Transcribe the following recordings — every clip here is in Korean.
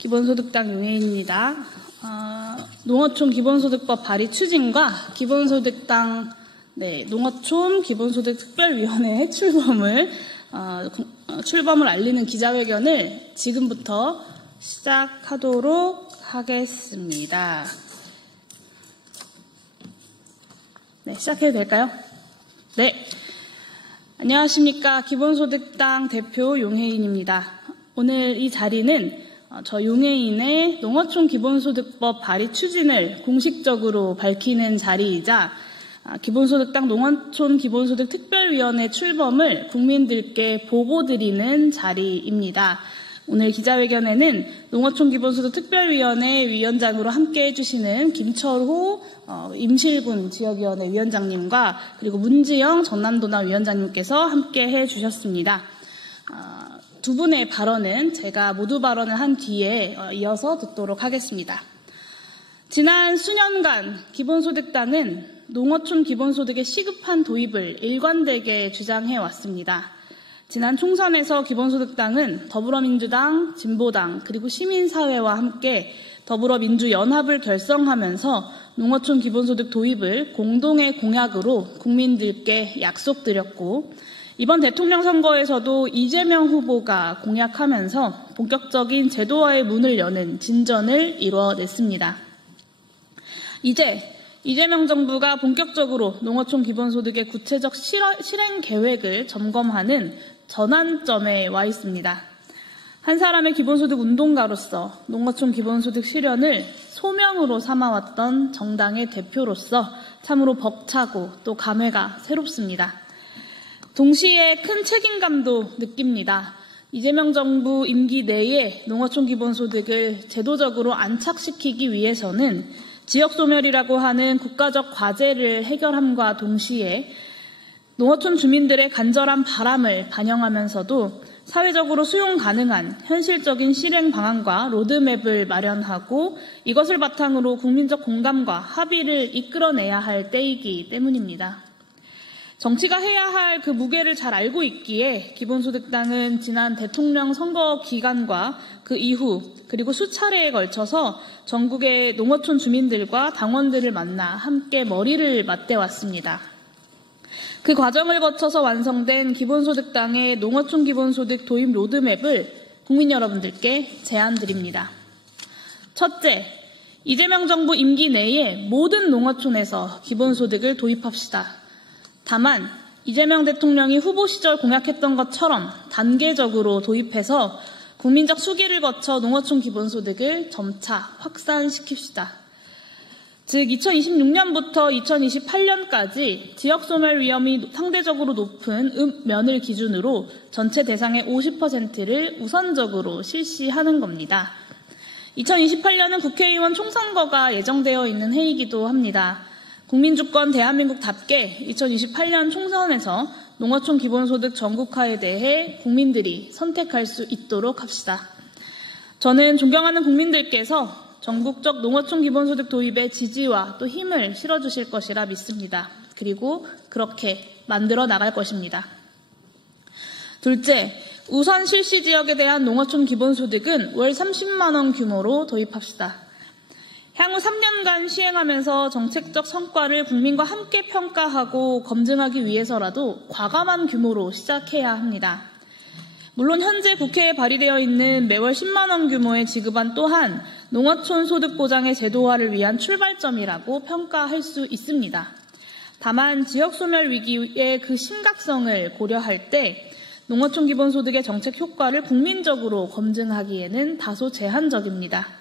기본소득당 용혜인입니다. 농어촌 기본소득법 발의 추진과 기본소득당 농어촌 기본소득특별위원회 출범을 알리는 기자회견을 지금부터 시작하도록 하겠습니다. 시작해도 될까요? 네. 안녕하십니까. 기본소득당 대표 용혜인입니다. 오늘 이 자리는 저 용혜인의 농어촌 기본소득법 발의 추진을 공식적으로 밝히는 자리이자 기본소득당 농어촌 기본소득특별위원회 출범을 국민들께 보고드리는 자리입니다. 오늘 기자회견에는 농어촌 기본소득특별위원회 위원장으로 함께해 주시는 김철호 임실군 지역위원회 위원장님과 그리고 문지영 전남도당 위원장님께서 함께해 주셨습니다. 두 분의 발언은 제가 모두 발언을 한 뒤에 이어서 듣도록 하겠습니다. 지난 수년간 기본소득당은 농어촌 기본소득의 시급한 도입을 일관되게 주장해 왔습니다. 지난 총선에서 기본소득당은 더불어민주당, 진보당, 그리고 시민사회와 함께 더불어민주연합을 결성하면서 농어촌 기본소득 도입을 공동의 공약으로 국민들께 약속드렸고 이번 대통령 선거에서도 이재명 후보가 공약하면서 본격적인 제도화의 문을 여는 진전을 이뤄냈습니다. 이제 이재명 정부가 본격적으로 농어촌 기본소득의 구체적 실행 계획을 점검하는 전환점에 와 있습니다. 한 사람의 기본소득 운동가로서 농어촌 기본소득 실현을 소명으로 삼아왔던 정당의 대표로서 참으로 벅차고 또 감회가 새롭습니다. 동시에 큰 책임감도 느낍니다. 이재명 정부 임기 내에 농어촌 기본소득을 제도적으로 안착시키기 위해서는 지역소멸이라고 하는 국가적 과제를 해결함과 동시에 농어촌 주민들의 간절한 바람을 반영하면서도 사회적으로 수용 가능한 현실적인 실행 방안과 로드맵을 마련하고 이것을 바탕으로 국민적 공감과 합의를 이끌어내야 할 때이기 때문입니다. 정치가 해야 할 그 무게를 잘 알고 있기에 기본소득당은 지난 대통령 선거 기간과 그 이후 그리고 수차례에 걸쳐서 전국의 농어촌 주민들과 당원들을 만나 함께 머리를 맞대왔습니다. 그 과정을 거쳐서 완성된 기본소득당의 농어촌 기본소득 도입 로드맵을 국민 여러분들께 제안드립니다. 첫째, 이재명 정부 임기 내에 모든 농어촌에서 기본소득을 도입합시다. 다만 이재명 대통령이 후보 시절 공약했던 것처럼 단계적으로 도입해서 국민적 수기를 거쳐 농어촌 기본소득을 점차 확산시킵시다. 즉 2026년부터 2028년까지 지역소멸 위험이 상대적으로 높은 읍면을 기준으로 전체 대상의 50%를 우선적으로 실시하는 겁니다. 2028년은 국회의원 총선거가 예정되어 있는 해이기도 합니다. 국민주권 대한민국답게 2028년 총선에서 농어촌 기본소득 전국화에 대해 국민들이 선택할 수 있도록 합시다. 저는 존경하는 국민들께서 전국적 농어촌 기본소득 도입에 지지와 또 힘을 실어주실 것이라 믿습니다. 그리고 그렇게 만들어 나갈 것입니다. 둘째, 우선 실시 지역에 대한 농어촌 기본소득은 월 30만 원 규모로 도입합시다. 향후 3년간 시행하면서 정책적 성과를 국민과 함께 평가하고 검증하기 위해서라도 과감한 규모로 시작해야 합니다. 물론 현재 국회에 발의되어 있는 매월 10만 원 규모의 지급안 또한 농어촌 소득 보장의 제도화를 위한 출발점이라고 평가할 수 있습니다. 다만 지역소멸 위기의 그 심각성을 고려할 때 농어촌 기본소득의 정책 효과를 국민적으로 검증하기에는 다소 제한적입니다.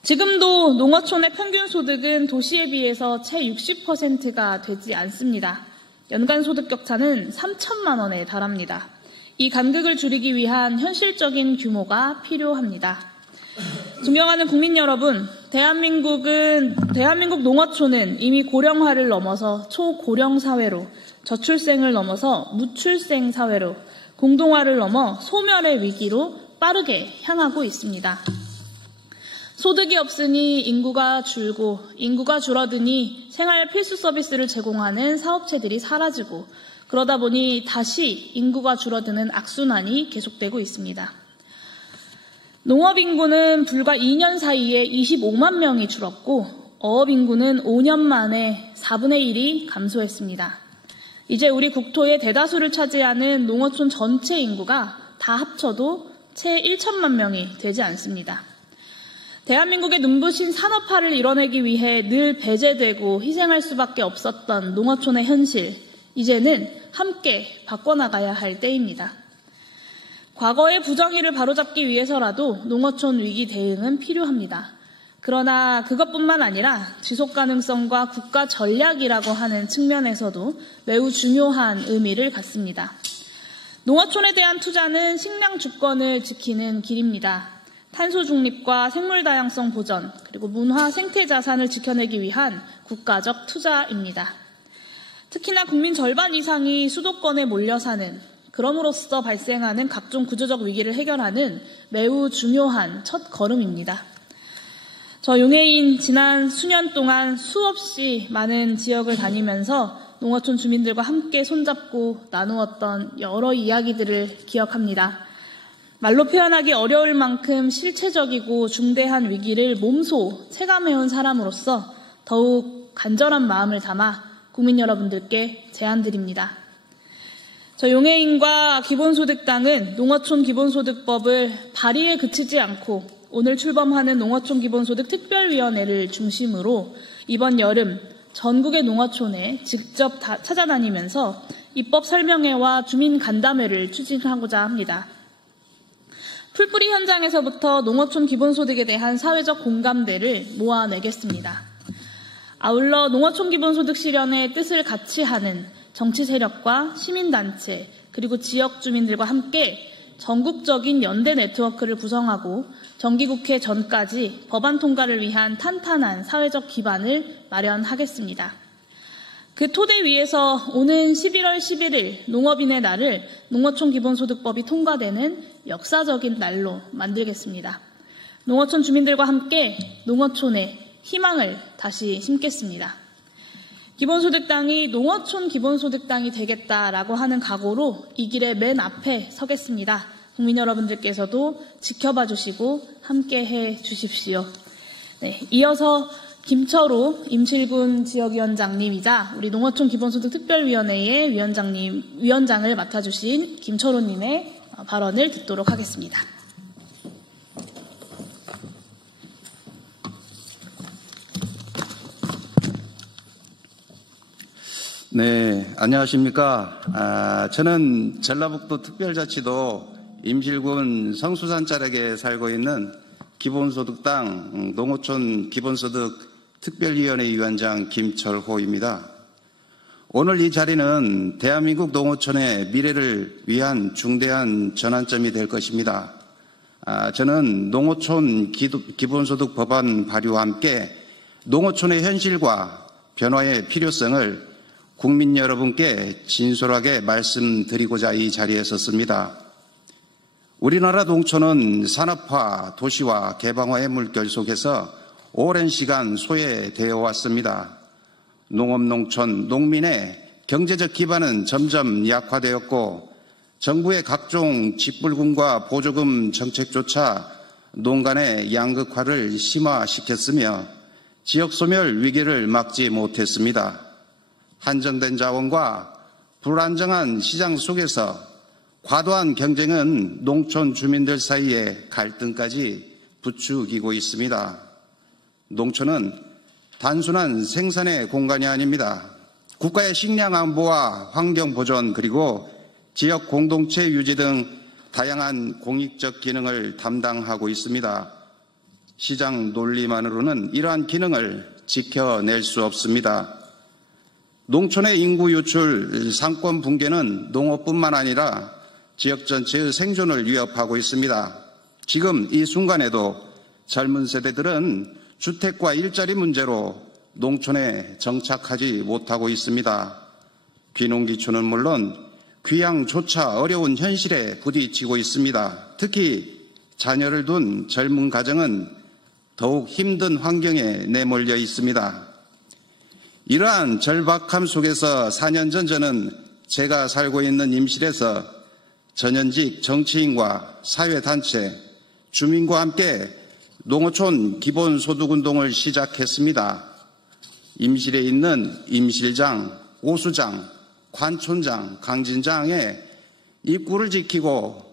지금도 농어촌의 평균 소득은 도시에 비해서 채 60%가 되지 않습니다. 연간 소득 격차는 3천만 원에 달합니다. 이 간극을 줄이기 위한 현실적인 규모가 필요합니다. 존경하는 국민 여러분, 대한민국 농어촌은 이미 고령화를 넘어서 초고령 사회로, 저출생을 넘어서 무출생 사회로, 공동화를 넘어 소멸의 위기로 빠르게 향하고 있습니다. 소득이 없으니 인구가 줄고 인구가 줄어드니 생활 필수 서비스를 제공하는 사업체들이 사라지고 그러다 보니 다시 인구가 줄어드는 악순환이 계속되고 있습니다. 농업 인구는 불과 2년 사이에 25만 명이 줄었고 어업 인구는 5년 만에 4분의 1이 감소했습니다. 이제 우리 국토의 대다수를 차지하는 농어촌 전체 인구가 다 합쳐도 채 1천만 명이 되지 않습니다. 대한민국의 눈부신 산업화를 이뤄내기 위해 늘 배제되고 희생할 수밖에 없었던 농어촌의 현실, 이제는 함께 바꿔나가야 할 때입니다. 과거의 부정의를 바로잡기 위해서라도 농어촌 위기 대응은 필요합니다. 그러나 그것뿐만 아니라 지속가능성과 국가 전략이라고 하는 측면에서도 매우 중요한 의미를 갖습니다. 농어촌에 대한 투자는 식량 주권을 지키는 길입니다. 탄소 중립과 생물 다양성 보전, 그리고 문화 생태 자산을 지켜내기 위한 국가적 투자입니다. 특히나 국민 절반 이상이 수도권에 몰려 사는, 그럼으로써 발생하는 각종 구조적 위기를 해결하는 매우 중요한 첫 걸음입니다. 저 용해인 지난 수년 동안 수없이 많은 지역을 다니면서 농어촌 주민들과 함께 손잡고 나누었던 여러 이야기들을 기억합니다. 말로 표현하기 어려울 만큼 실체적이고 중대한 위기를 몸소 체감해온 사람으로서 더욱 간절한 마음을 담아 국민 여러분들께 제안드립니다. 저 용해인과 기본소득당은 농어촌 기본소득법을 발의에 그치지 않고 오늘 출범하는 농어촌 기본소득 특별위원회를 중심으로 이번 여름 전국의 농어촌에 직접 찾아다니면서 입법 설명회와 주민 간담회를 추진하고자 합니다. 풀뿌리 현장에서부터 농어촌 기본소득에 대한 사회적 공감대를 모아내겠습니다. 아울러 농어촌 기본소득 실현의 뜻을 같이 하는 정치 세력과 시민단체 그리고 지역 주민들과 함께 전국적인 연대 네트워크를 구성하고 정기국회 전까지 법안 통과를 위한 탄탄한 사회적 기반을 마련하겠습니다. 그 토대 위에서 오는 11월 11일 농업인의 날을 농어촌 기본소득법이 통과되는 역사적인 날로 만들겠습니다. 농어촌 주민들과 함께 농어촌에 희망을 다시 심겠습니다. 기본소득당이 농어촌 기본소득당이 되겠다라고 하는 각오로 이 길의 맨 앞에 서겠습니다. 국민 여러분들께서도 지켜봐 주시고 함께해 주십시오. 네, 이어서 김철호 임실군 지역위원장님이자 우리 농어촌 기본소득 특별위원회의 위원장을 맡아주신 김철호님의 발언을 듣도록 하겠습니다. 네, 안녕하십니까. 저는 전라북도 특별자치도 임실군 성수산자락에 살고 있는 기본소득당 농어촌 기본소득 특별위원회 위원장 김철호입니다. 오늘 이 자리는 대한민국 농어촌의 미래를 위한 중대한 전환점이 될 것입니다. 저는 농어촌 기본소득 법안 발의와 함께 농어촌의 현실과 변화의 필요성을 국민 여러분께 진솔하게 말씀드리고자 이 자리에 섰습니다. 우리나라 농촌은 산업화, 도시화, 개방화의 물결 속에서 오랜 시간 소외되어 왔습니다. 농업, 농촌, 농민의 경제적 기반은 점점 약화되었고 정부의 각종 직불금과 보조금 정책조차 농간의 양극화를 심화시켰으며 지역 소멸 위기를 막지 못했습니다. 한정된 자원과 불안정한 시장 속에서 과도한 경쟁은 농촌 주민들 사이에 갈등까지 부추기고 있습니다. 농촌은 단순한 생산의 공간이 아닙니다. 국가의 식량 안보와 환경 보존 그리고 지역 공동체 유지 등 다양한 공익적 기능을 담당하고 있습니다. 시장 논리만으로는 이러한 기능을 지켜낼 수 없습니다. 농촌의 인구 유출, 상권 붕괴는 농업뿐만 아니라 지역 전체의 생존을 위협하고 있습니다. 지금 이 순간에도 젊은 세대들은 주택과 일자리 문제로 농촌에 정착하지 못하고 있습니다. 귀농귀촌은 물론 귀향조차 어려운 현실에 부딪히고 있습니다. 특히 자녀를 둔 젊은 가정은 더욱 힘든 환경에 내몰려 있습니다. 이러한 절박함 속에서 4년 전 저는 제가 살고 있는 임실에서 전현직 정치인과 사회단체, 주민과 함께 농어촌 기본소득운동을 시작했습니다. 임실에 있는 임실장, 오수장, 관촌장, 강진장에 입구를 지키고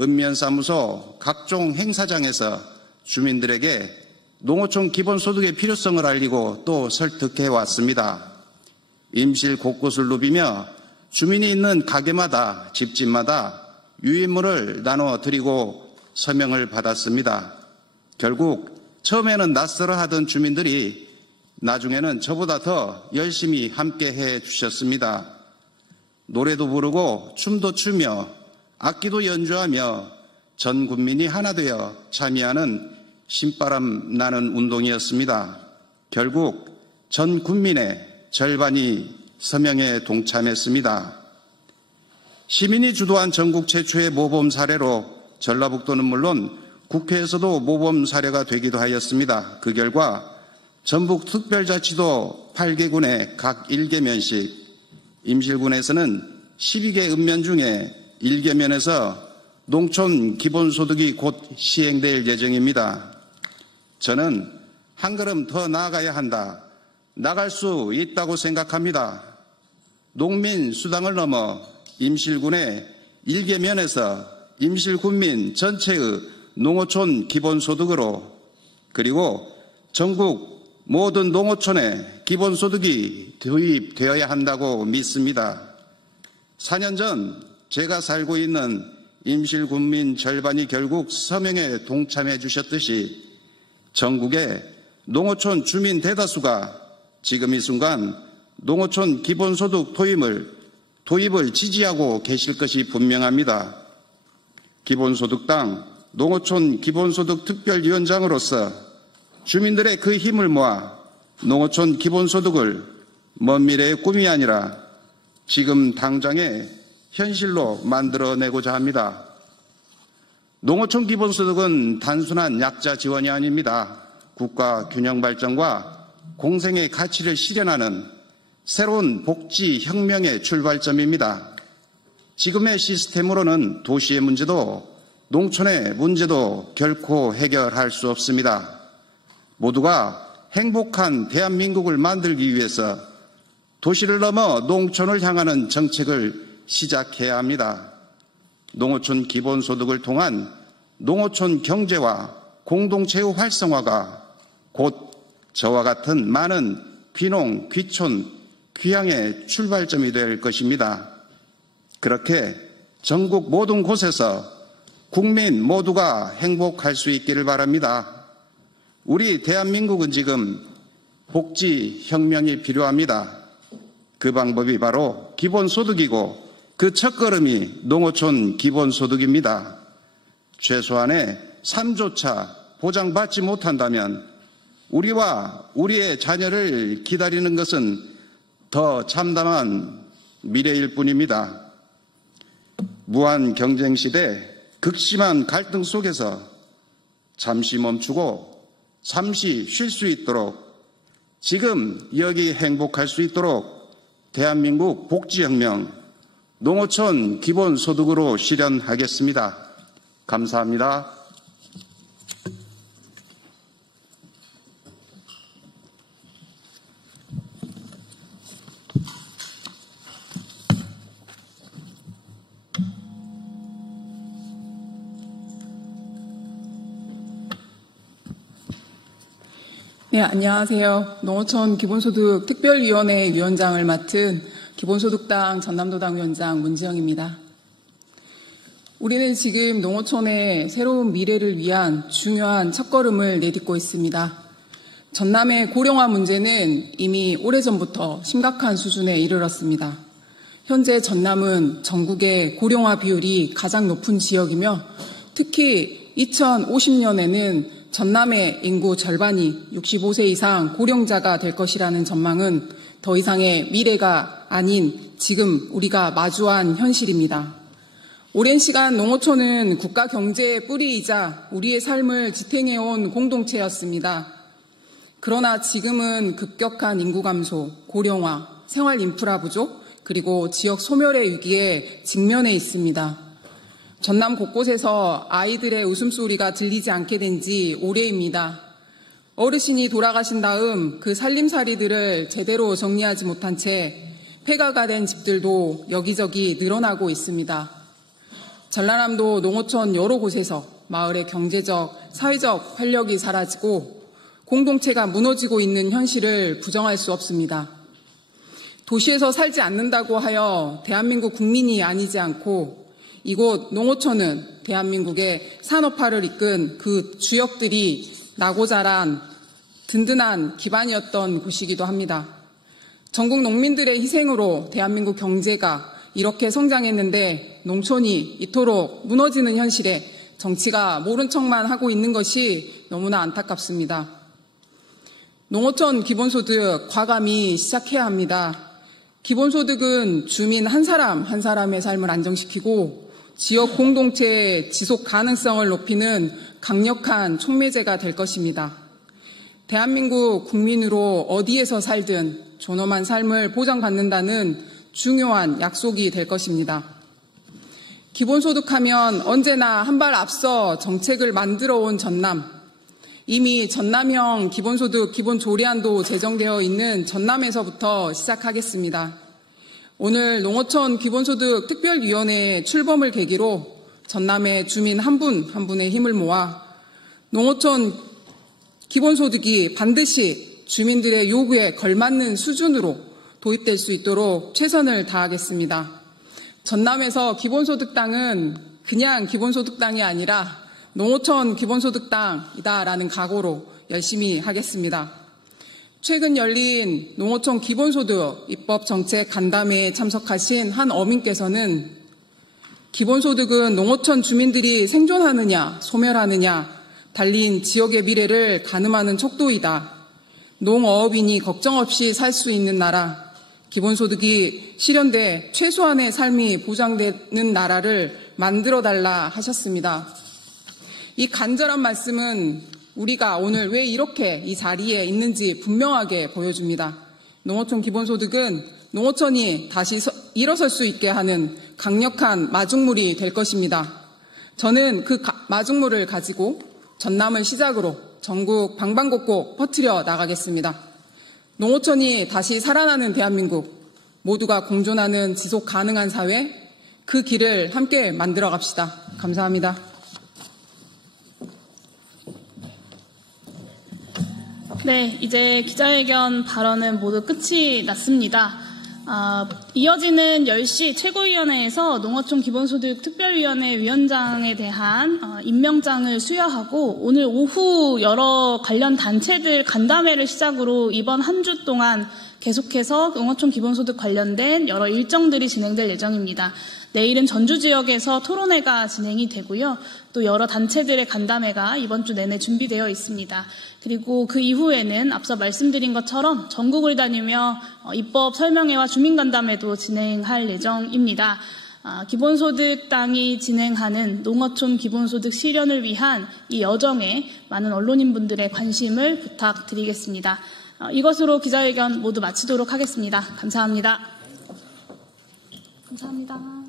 읍면사무소 각종 행사장에서 주민들에게 농어촌 기본소득의 필요성을 알리고 또 설득해 왔습니다. 임실 곳곳을 누비며 주민이 있는 가게마다 집집마다 유인물을 나눠드리고 서명을 받았습니다. 결국 처음에는 낯설어 하던 주민들이 나중에는 저보다 더 열심히 함께해 주셨습니다. 노래도 부르고 춤도 추며 악기도 연주하며 전 국민이 하나 되어 참여하는 신바람 나는 운동이었습니다. 결국 전 국민의 절반이 서명에 동참했습니다. 시민이 주도한 전국 최초의 모범 사례로 전라북도는 물론 국회에서도 모범 사례가 되기도 하였습니다. 그 결과 전북특별자치도 8개군에 각 1개면씩, 임실군에서는 12개 읍면 중에 1개면에서 농촌 기본소득이 곧 시행될 예정입니다. 저는 한 걸음 더 나아가야 한다, 나갈 수 있다고 생각합니다. 농민수당을 넘어 임실군의 1개면에서 임실군민 전체의 농어촌 기본소득으로, 그리고 전국 모든 농어촌에 기본소득이 도입되어야 한다고 믿습니다. 4년 전 제가 살고 있는 임실군민 절반이 결국 서명에 동참해 주셨듯이 전국의 농어촌 주민 대다수가 지금 이 순간 농어촌 기본소득 도입을 지지하고 계실 것이 분명합니다. 기본소득당 농어촌 기본소득 특별위원장으로서 주민들의 그 힘을 모아 농어촌 기본소득을 먼 미래의 꿈이 아니라 지금 당장의 현실로 만들어내고자 합니다. 농어촌 기본소득은 단순한 약자 지원이 아닙니다. 국가 균형 발전과 공생의 가치를 실현하는 새로운 복지 혁명의 출발점입니다. 지금의 시스템으로는 도시의 문제도 농촌의 문제도 결코 해결할 수 없습니다. 모두가 행복한 대한민국을 만들기 위해서 도시를 넘어 농촌을 향하는 정책을 시작해야 합니다. 농어촌 기본소득을 통한 농어촌 경제와 공동체의 활성화가 곧 저와 같은 많은 귀농, 귀촌, 귀향의 출발점이 될 것입니다. 그렇게 전국 모든 곳에서 국민 모두가 행복할 수 있기를 바랍니다. 우리 대한민국은 지금 복지 혁명이 필요합니다. 그 방법이 바로 기본소득이고 그 첫걸음이 농어촌 기본소득입니다. 최소한의 삶조차 보장받지 못한다면 우리와 우리의 자녀를 기다리는 것은 더 참담한 미래일 뿐입니다. 무한 경쟁 시대 극심한 갈등 속에서 잠시 멈추고 잠시 쉴 수 있도록, 지금 여기 행복할 수 있도록 대한민국 복지혁명 농어촌 기본소득으로 실현하겠습니다. 감사합니다. 네, 안녕하세요. 농어촌 기본소득 특별위원회 위원장을 맡은 기본소득당 전남도당 위원장 문지영입니다. 우리는 지금 농어촌의 새로운 미래를 위한 중요한 첫걸음을 내딛고 있습니다. 전남의 고령화 문제는 이미 오래전부터 심각한 수준에 이르렀습니다. 현재 전남은 전국의 고령화 비율이 가장 높은 지역이며 특히 2050년에는 전남의 인구 절반이 65세 이상 고령자가 될 것이라는 전망은 더 이상의 미래가 아닌 지금 우리가 마주한 현실입니다. 오랜 시간 농어촌은 국가 경제의 뿌리이자 우리의 삶을 지탱해온 공동체였습니다. 그러나 지금은 급격한 인구 감소, 고령화, 생활 인프라 부족, 그리고 지역 소멸의 위기에 직면해 있습니다. 전남 곳곳에서 아이들의 웃음소리가 들리지 않게 된 지 오래입니다. 어르신이 돌아가신 다음 그 살림살이들을 제대로 정리하지 못한 채 폐가가 된 집들도 여기저기 늘어나고 있습니다. 전라남도 농어촌 여러 곳에서 마을의 경제적, 사회적 활력이 사라지고 공동체가 무너지고 있는 현실을 부정할 수 없습니다. 도시에서 살지 않는다고 하여 대한민국 국민이 아니지 않고 이곳 농어촌은 대한민국의 산업화를 이끈 그 주역들이 나고 자란 든든한 기반이었던 곳이기도 합니다. 전국 농민들의 희생으로 대한민국 경제가 이렇게 성장했는데 농촌이 이토록 무너지는 현실에 정치가 모른 척만 하고 있는 것이 너무나 안타깝습니다. 농어촌 기본소득 과감히 시작해야 합니다. 기본소득은 주민 한 사람 한 사람의 삶을 안정시키고 지역 공동체의 지속 가능성을 높이는 강력한 촉매제가 될 것입니다. 대한민국 국민으로 어디에서 살든 존엄한 삶을 보장받는다는 중요한 약속이 될 것입니다. 기본소득하면 언제나 한 발 앞서 정책을 만들어 온 전남, 이미 전남형 기본소득 기본조례안도 제정되어 있는 전남에서부터 시작하겠습니다. 오늘 농어촌 기본소득 특별위원회 출범을 계기로 전남의 주민 한 분 한 분의 힘을 모아 농어촌 기본소득이 반드시 주민들의 요구에 걸맞는 수준으로 도입될 수 있도록 최선을 다하겠습니다. 전남에서 기본소득당은 그냥 기본소득당이 아니라 농어촌 기본소득당이다라는 각오로 열심히 하겠습니다. 최근 열린 농어촌 기본소득 입법정책 간담회에 참석하신 한 어민께서는 기본소득은 농어촌 주민들이 생존하느냐 소멸하느냐 달린 지역의 미래를 가늠하는 척도이다. 농어업인이 걱정 없이 살 수 있는 나라, 기본소득이 실현돼 최소한의 삶이 보장되는 나라를 만들어달라 하셨습니다. 이 간절한 말씀은 우리가 오늘 왜 이렇게 이 자리에 있는지 분명하게 보여줍니다. 농어촌 기본소득은 농어촌이 다시 일어설 수 있게 하는 강력한 마중물이 될 것입니다. 저는 그 마중물을 가지고 전남을 시작으로 전국 방방곡곡 퍼뜨려 나가겠습니다. 농어촌이 다시 살아나는 대한민국, 모두가 공존하는 지속 가능한 사회, 그 길을 함께 만들어 갑시다. 감사합니다. 네, 이제 기자회견 발언은 모두 끝이 났습니다. 이어지는 10시 최고위원회에서 농어촌 기본소득 특별위원회 위원장에 대한 임명장을 수여하고 오늘 오후 여러 관련 단체들 간담회를 시작으로 이번 한 주 동안 계속해서 농어촌 기본소득 관련된 여러 일정들이 진행될 예정입니다. 내일은 전주 지역에서 토론회가 진행이 되고요. 또 여러 단체들의 간담회가 이번 주 내내 준비되어 있습니다. 그리고 그 이후에는 앞서 말씀드린 것처럼 전국을 다니며 입법 설명회와 주민간담회도 진행할 예정입니다. 기본소득당이 진행하는 농어촌 기본소득 실현을 위한 이 여정에 많은 언론인분들의 관심을 부탁드리겠습니다. 이것으로 기자회견 모두 마치도록 하겠습니다. 감사합니다. 감사합니다.